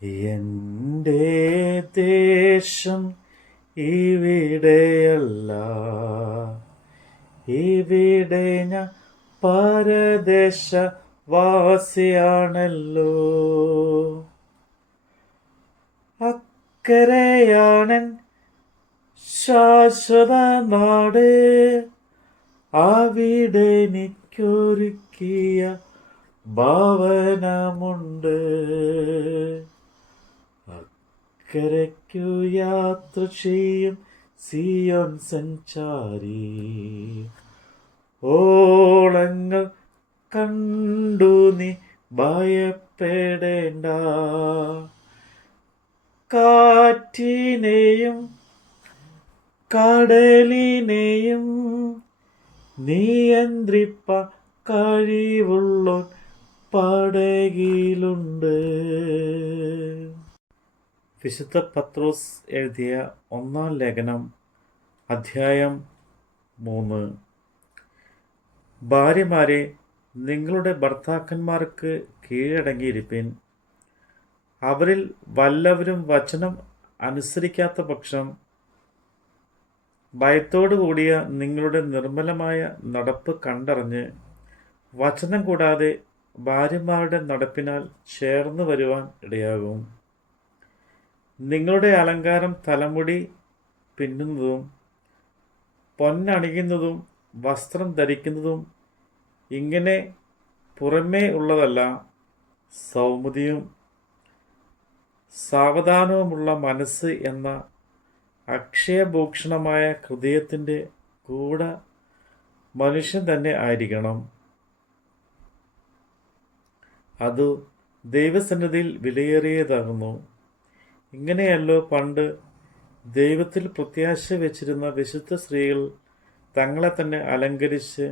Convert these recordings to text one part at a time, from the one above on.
എൻ്റെ ദേശം ഇവിടെയല്ല, ഇവിടെ ഞാൻ പരദേശവാസിയാണല്ലോ. അക്കരയാണൻ ശാശ്വത നാട്, അവിടെ എനിക്കൊരുക്കിയ ഭവനമുണ്ട്. അക്കരയ്ക്കു യാത്ര ചെയ്യും സിയോൻ സഞ്ചാരി, ഓളങ്ങൾ കണ്ടു നീ ഭയപ്പെടേണ്ട. കാറ്റിനെയും കടലിനെയും നിയന്ത്രിപ്പാൻ കഴിവുള്ളോൻ പടകിലുണ്ട്. വിശുദ്ധ പത്രോസ് എഴുതിയ 1-ാം ലേഖനം, അധ്യായം 3. ഭാര്യമാരെ, നിങ്ങളുടെ ഭർത്താക്കന്മാർക്ക് കീഴടങ്ങിയിരിപ്പിൻ. അവരിൽ വല്ലവരും വചനം അനുസരിക്കാത്ത പക്ഷം ഭയത്തോടു കൂടിയ നിങ്ങളുടെ നിർമ്മലമായ നടപ്പ് കണ്ടറിഞ്ഞ് വചനം കൂടാതെ ഭാര്യമാരുടെ നടപ്പിനാൽ ചേർന്ന് വരുവാൻ ഇടയാകും. നിങ്ങളുടെ അലങ്കാരം തലമുടി പിന്നുന്നതും പൊന്നണിയുന്നതും വസ്ത്രം ധരിക്കുന്നതും ഇങ്ങനെ പുറമേ ഉള്ളതല്ല, സൗമ്യതയും സാവധാനവുമുള്ള മനസ്സ് എന്ന അക്ഷയഭൂഷണമായ ഹൃദയത്തിൻ്റെ കൂടെ മനുഷ്യൻ തന്നെ ആയിരിക്കണം. അത് ദൈവസന്നിധിയിൽ വിലയേറിയതാകുന്നു. ഇങ്ങനെയല്ലോ പണ്ട് ദൈവത്തിൽ പ്രത്യാശ വെച്ചിരുന്ന വിശുദ്ധ സ്ത്രീകൾ തങ്ങളെ തന്നെ അലങ്കരിച്ച്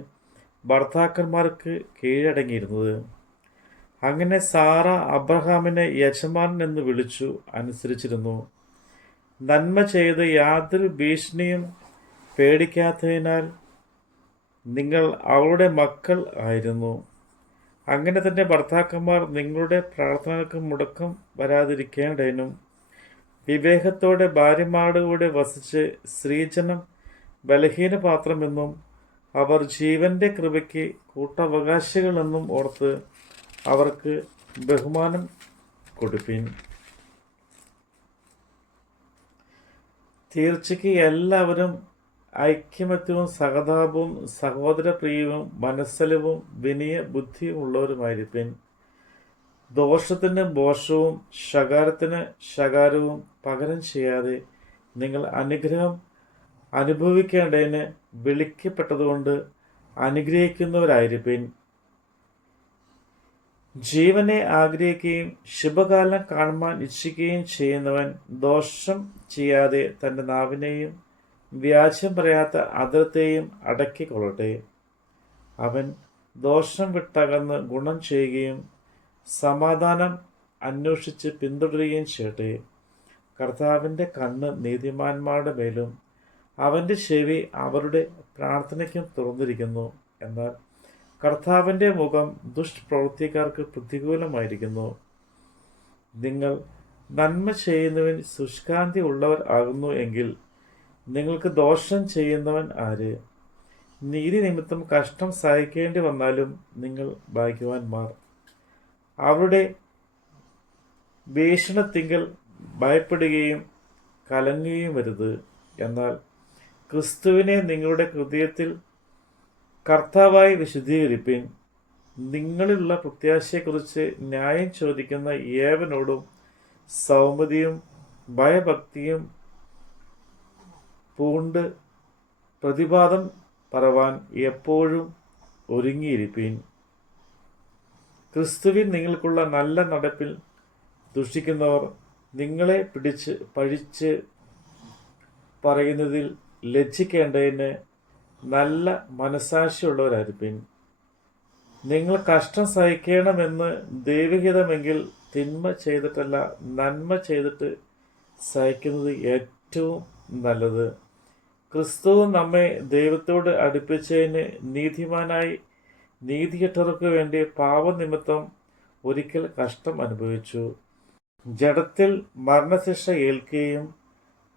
ഭർത്താക്കന്മാർക്ക് കീഴടങ്ങിയിരുന്നത്. അങ്ങനെ സാറ അബ്രഹാമിനെ യജമാനൻ എന്ന് വിളിച്ചു അനുസരിച്ചിരുന്നു. നന്മ ചെയ്ത് യാതൊരു ഭീഷണിയും പേടിക്കാത്തതിനാൽ നിങ്ങൾ അവളുടെ മക്കൾ ആയിരുന്നു. അങ്ങനെ തന്നെ ഭർത്താക്കന്മാർ നിങ്ങളുടെ പ്രാർത്ഥനകൾക്ക് മുടക്കം വരാതിരിക്കേണ്ടതിനും വിവേകത്തോടെ ഭാര്യമാരുടെ കൂടെ വസിച്ച് സ്ത്രീജനം ബലഹീനപാത്രമെന്നും അവർ ജീവന്റെ കൃപയ്ക്ക് കൂട്ടവകാശികളെന്നും ഓർത്ത് അവർക്ക് ബഹുമാനം കൊടുപ്പിൻ. തീർച്ചയ്ക്ക് എല്ലാവരും ഐക്യമത്യവും സഹതാപവും സഹോദരപ്രിയവും മനസ്സലിവും വിനയ ബുദ്ധിയും ഉള്ളവരുമായിരിപ്പിൻ. ദോഷത്തിന് ദോഷവും ശകാരത്തിന് ശകാരവും പകരം ചെയ്യാതെ നിങ്ങൾ അനുഗ്രഹം അനുഭവിക്കേണ്ടതിന് വിളിക്കപ്പെട്ടതുകൊണ്ട് അനുഗ്രഹിക്കുന്നവരായിരിപ്പിൻ. ജീവനെ ആഗ്രഹിക്കുകയും ശുഭകാലം കാണുവാൻ ഇച്ഛിക്കുകയും ചെയ്യുന്നവൻ ദോഷം ചെയ്യാതെ തൻ്റെ നാവിനെയും വ്യാജം പറയാത്ത അധരത്തെയും അടക്കിക്കൊള്ളട്ടെ. അവൻ ദോഷം വിട്ടകന്ന് ഗുണം ചെയ്യുകയും സമാധാനം അന്വേഷിച്ച് പിന്തുടരുകയും ചെയ്യട്ടെ. കർത്താവിൻ്റെ കണ്ണ് നീതിമാന്മാരുടെ മേലും അവൻ്റെ ചെവി അവരുടെ പ്രാർത്ഥനയ്ക്കും തുറന്നിരിക്കുന്നു. എന്നാൽ കർത്താവിൻ്റെ മുഖം ദുഷ്പ്രവൃത്തിക്കാർക്ക് പ്രതികൂലമായിരിക്കുന്നു. നിങ്ങൾ നന്മ ചെയ്യുന്നവൻ ശുഷ്കാന്തി ഉള്ളവർ ആകുന്നു എങ്കിൽ നിങ്ങൾക്ക് ദോഷം ചെയ്യുന്നവൻ ആര്? നീതി നിമിത്തം കഷ്ടം സഹിക്കേണ്ടി വന്നാലും നിങ്ങൾ ഭാഗ്യവാന്മാർ. അവരുടെ ഭീഷണത്തിങ്കൽ ഭയപ്പെടുകയും കലങ്ങുകയും വരുത്. എന്നാൽ ക്രിസ്തുവിനെ നിങ്ങളുടെ ഹൃദയത്തിൽ കർത്താവായി വിശുദ്ധീകരിപ്പിൻ. നിങ്ങളിലുള്ള പ്രത്യാശയെക്കുറിച്ച് ന്യായം ചോദിക്കുന്ന ഏവനോടും സൗമ്യതയും ഭയഭക്തിയും പൂണ്ട് പ്രതിവാദം പറവാൻ എപ്പോഴും ഒരുങ്ങിയിരിപ്പിൻ. ക്രിസ്തുവിൽ നിങ്ങൾക്കുള്ള നല്ല നടപ്പിൽ ദുഷിക്കുന്നവർ നിങ്ങളെ പിടിച്ച് പഴിച്ച് പറയുന്നതിൽ ലജ്ജിക്കേണ്ടതിന് നല്ല മനസാക്ഷിയുള്ളവരായിരിപ്പിൻ. നിങ്ങൾ കഷ്ടം സഹിക്കണമെന്ന് ദൈവഹിതമെങ്കിൽ തിന്മ ചെയ്തിട്ടല്ല നന്മ ചെയ്തിട്ട് സഹിക്കുന്നത് ഏറ്റവും നല്ലത്. ക്രിസ്തു നമ്മെ ദൈവത്തോട് അടുപ്പിച്ചതിന് നീതിമാനായി നീതികെട്ടവർക്ക് വേണ്ടി പാപനിമിത്തം ഒരിക്കൽ കഷ്ടം അനുഭവിച്ചു. ജഡത്തിൽ മരണശിക്ഷ ഏൽക്കുകയും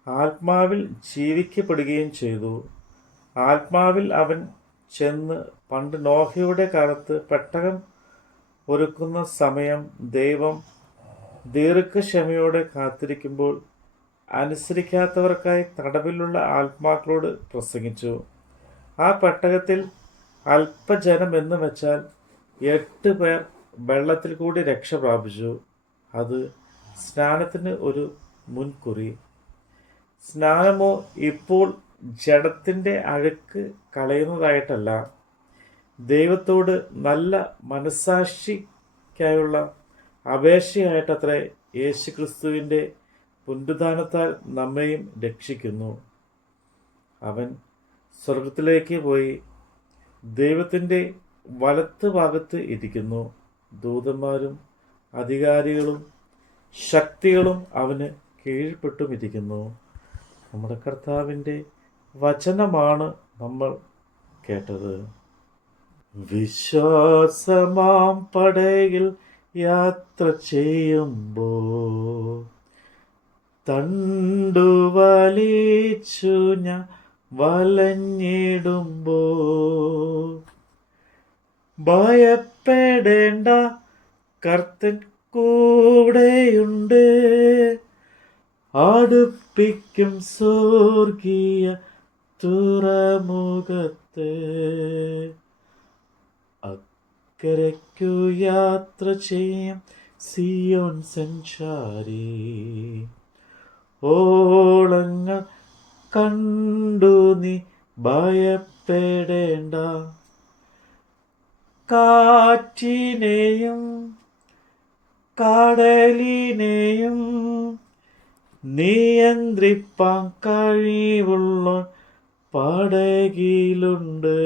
ആത്മാവിൽ ജീവിക്കപ്പെടുകയും ചെയ്തു. ആത്മാവിൽ അവൻ ചെന്ന് പണ്ട് നോഹയുടെ കാലത്ത് പെട്ടകം ഒരുക്കുന്ന സമയം ദൈവം ദീർഘക്ഷമയോടെ കാത്തിരിക്കുമ്പോൾ അനുസരിക്കാത്തവർക്കായി തടവിലുള്ള ആത്മാക്കളോട് പ്രസംഗിച്ചു. ആ പെട്ടകത്തിൽ അല്പജനം എന്ന് വെച്ചാൽ 8 പേർ വെള്ളത്തിൽ കൂടി രക്ഷ പ്രാപിച്ചു. അത് സ്നാനത്തിന് ഒരു മുൻകുറി. സ്നാനമോ ഇപ്പോൾ ജഡത്തിൻ്റെ അഴുക്ക് കളയുന്നതായിട്ടല്ല, ദൈവത്തോട് നല്ല മനസ്സാക്ഷിക്കായുള്ള അപേക്ഷയായിട്ടത്രേ യേശുക്രിസ്തുവിൻ്റെ പുനരുത്ഥാനത്താൽ നമ്മെയും രക്ഷിക്കുന്നു. അവൻ സ്വർഗത്തിലേക്ക് പോയി ദൈവത്തിൻ്റെ വലത്ത് ഭാഗത്ത് ഇരിക്കുന്നു. ദൂതന്മാരും അധികാരികളും ശക്തികളും അവന് കീഴ്പ്പെട്ടും ഇരിക്കുന്നു. നമ്മുടെ കർത്താവിൻ്റെ വചനമാണ് നമ്മൾ കേട്ടത്. വിശ്വാസമാം പടകിൽ യാത്ര ചെയ്യുമ്പോൾ തണ്ടു വലിച്ചു ഞാൻ വലഞ്ഞിടുമ്പോൾ ഭയപ്പെടേണ്ട, കർത്തൻ കൂടെയുണ്ട്. അടുപ്പിക്കും സ്വർഗീയ തുറമുഖത്ത്. അക്കരയ്ക്കു യാത്ര ചെയ്യും സിയോൻ സഞ്ചാരി. ഓളങ്ങൾ കണ്ടു നീ ഭയപ്പെടേണ്ട. കാറ്റിനെയും കടലിനെയും നിയന്ത്രിപ്പാൻ കഴിവുള്ള പടകിലുണ്ട്.